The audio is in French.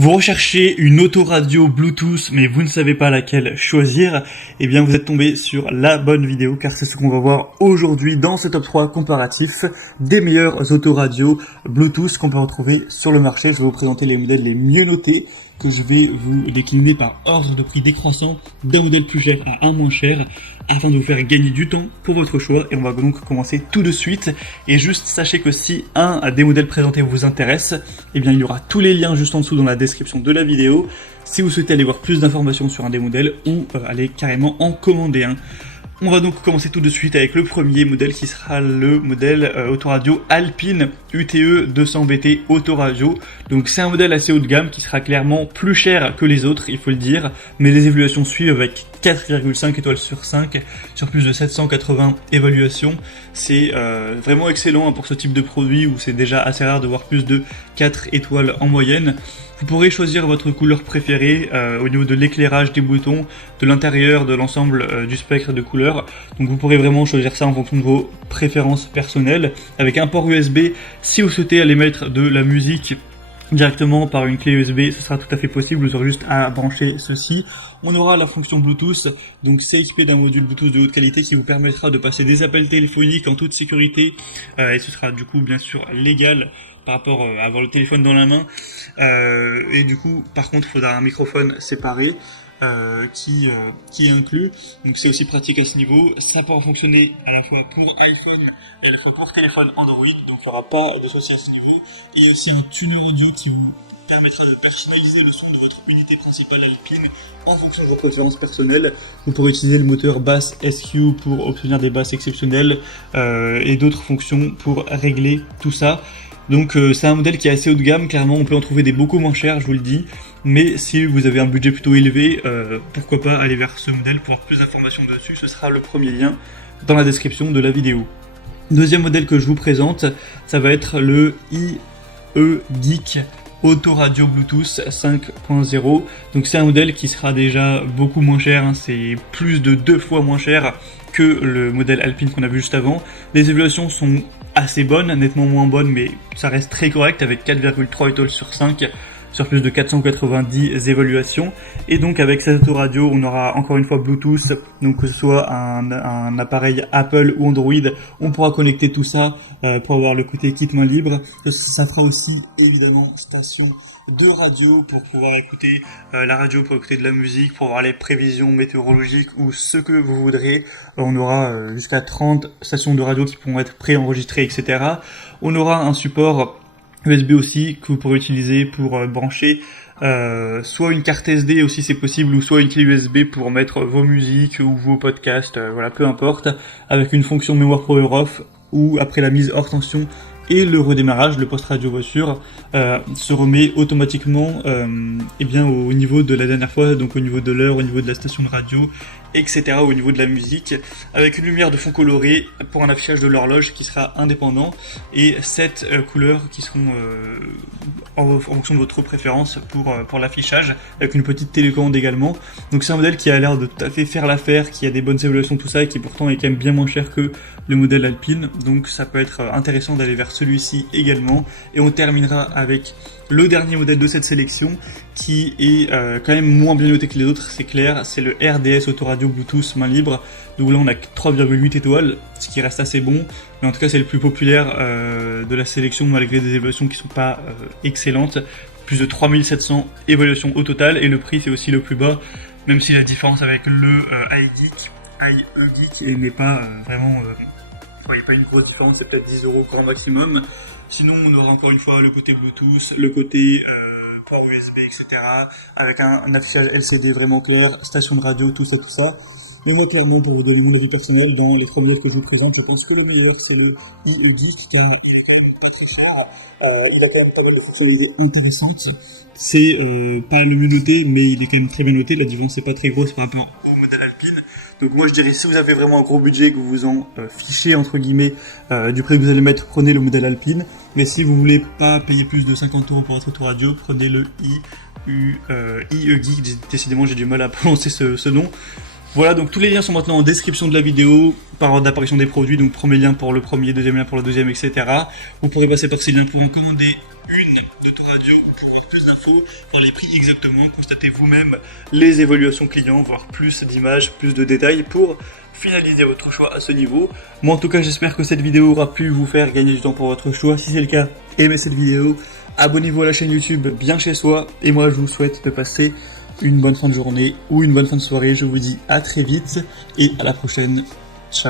Vous recherchez une autoradio Bluetooth mais vous ne savez pas laquelle choisir, eh bien vous êtes tombé sur la bonne vidéo car c'est ce qu'on va voir aujourd'hui dans ce top 3 comparatif des meilleures autoradios Bluetooth qu'on peut retrouver sur le marché. Je vais vous présenter les modèles les mieux notés que je vais vous décliner par ordre de prix décroissant d'un modèle plus cher à un moins cher afin de vous faire gagner du temps pour votre choix. Et on va donc commencer tout de suite. Et juste sachez que si un des modèles présentés vous intéresse, eh bien il y aura tous les liens juste en dessous dans la description de la vidéo si vous souhaitez aller voir plus d'informations sur un des modèles ou aller carrément en commander un. On va donc commencer tout de suite avec le premier modèle qui sera le modèle autoradio Alpine UTE 200BT autoradio. Donc c'est un modèle assez haut de gamme qui sera clairement plus cher que les autres, il faut le dire, mais les évaluations suivent avec 4,5 étoiles sur 5 sur plus de 780 évaluations. C'est vraiment excellent pour ce type de produit où c'est déjà assez rare de voir plus de 4 étoiles en moyenne. Vous pourrez choisir votre couleur préférée au niveau de l'éclairage des boutons, de l'intérieur, de l'ensemble du spectre de couleurs. Donc vous pourrez vraiment choisir ça en fonction de vos préférences personnelles. Avec un port USB, si vous souhaitez aller mettre de la musique directement par une clé USB, ce sera tout à fait possible, vous aurez juste à brancher ceci. On aura la fonction Bluetooth, donc c'est équipé d'un module Bluetooth de haute qualité qui vous permettra de passer des appels téléphoniques en toute sécurité, et ce sera du coup bien sûr légal par rapport à avoir le téléphone dans la main, et du coup par contre il faudra un microphone séparé qui est inclus, donc c'est aussi pratique à ce niveau. Ça pourra fonctionner à la fois pour iPhone et à la fois pour téléphone Android, donc il n'y aura pas de souci à ce niveau. Et il y a aussi un tuner audio qui vous permettra de personnaliser le son de votre unité principale Alpine en fonction de vos préférences personnelles. Vous pourrez utiliser le moteur Bass SQ pour obtenir des basses exceptionnelles et d'autres fonctions pour régler tout ça. Donc c'est un modèle qui est assez haut de gamme, clairement on peut en trouver des beaucoup moins chers, je vous le dis, mais si vous avez un budget plutôt élevé, pourquoi pas aller vers ce modèle. Pour avoir plus d'informations dessus, ce sera le premier lien dans la description de la vidéo. Deuxième modèle que je vous présente, ça va être le iEgeek Autoradio Bluetooth 5.0. Donc c'est un modèle qui sera déjà beaucoup moins cher, hein, c'est plus de 2 fois moins cher que le modèle Alpine qu'on a vu juste avant. Les évaluations sont assez bonnes, nettement moins bonnes, mais ça reste très correct avec 4,3 étoiles sur 5 sur plus de 490 évaluations. Et donc avec cette autoradio, on aura encore une fois Bluetooth, donc que ce soit un appareil Apple ou Android, on pourra connecter tout ça pour avoir le côté kit main libre. Ça fera aussi évidemment station de radio pour pouvoir écouter la radio, pour écouter de la musique, pour avoir les prévisions météorologiques ou ce que vous voudrez. On aura jusqu'à 30 stations de radio qui pourront être préenregistrées, etc. On aura un support USB aussi que vous pourrez utiliser pour brancher soit une carte SD aussi c'est possible, ou soit une clé USB pour mettre vos musiques ou vos podcasts, voilà, peu importe, avec une fonction mémoire power off ou après la mise hors tension et le redémarrage, le post-radio voiture se remet automatiquement et bien au niveau de la dernière fois, donc au niveau de l'heure, au niveau de la station de radio, etc., au niveau de la musique, avec une lumière de fond colorée pour un affichage de l'horloge qui sera indépendant, et 7 couleurs qui seront en fonction de votre préférence pour l'affichage, avec une petite télécommande également. Donc c'est un modèle qui a l'air de tout à fait faire l'affaire, qui a des bonnes évaluations, tout ça, et qui pourtant est quand même bien moins cher que le modèle Alpine, donc ça peut être intéressant d'aller vers celui-ci également. Et on terminera avec le dernier modèle de cette sélection qui est quand même moins bien noté que les autres, c'est clair, c'est le RDS Autoradio Bluetooth main libre. Donc là on a 3,8 étoiles, ce qui reste assez bon, mais en tout cas c'est le plus populaire de la sélection malgré des évaluations qui sont pas excellentes. Plus de 3700 évaluations au total, et le prix c'est aussi le plus bas, même si la différence avec le iEgeek n'est pas vraiment... il n'y a pas une grosse différence, c'est peut-être 10 € grand maximum. Sinon, on aura encore une fois le côté Bluetooth, le côté port USB, etc. Avec un affichage LCD vraiment clair, station de radio, tout ça, tout ça. Mais moi, clairement, pour vous donner mon avis personnel, dans les trois modèles que je vous présente, je pense que le meilleur, c'est le iEgeek, car il est quand même pas très cher. Il a quand même pas mal de fonctionnalités intéressantes. C'est pas le mieux noté, mais il est quand même très bien noté. La différence n'est pas très grosse par rapport au modèle Alpine. Donc moi je dirais, si vous avez vraiment un gros budget, que vous vous en fichez entre guillemets du prix que vous allez mettre, prenez le modèle Alpine. Mais si vous voulez pas payer plus de 50 € pour votre autoradio, prenez le iEgeek. Décidément j'ai du mal à prononcer ce nom. Voilà, donc tous les liens sont maintenant en description de la vidéo par ordre d'apparition des produits. Donc premier lien pour le premier, deuxième lien pour le deuxième, etc. Vous pourrez passer par ces liens pour en commander une d'autoradio pour avoir plus d'infos. voir les prix exactement, constatez vous-même les évaluations clients, voir plus d'images, plus de détails pour finaliser votre choix à ce niveau. Moi en tout cas j'espère que cette vidéo aura pu vous faire gagner du temps pour votre choix. Si c'est le cas, aimez cette vidéo, abonnez-vous à la chaîne YouTube Bien Chez Soi, et moi je vous souhaite de passer une bonne fin de journée ou une bonne fin de soirée. Je vous dis à très vite et à la prochaine. Ciao.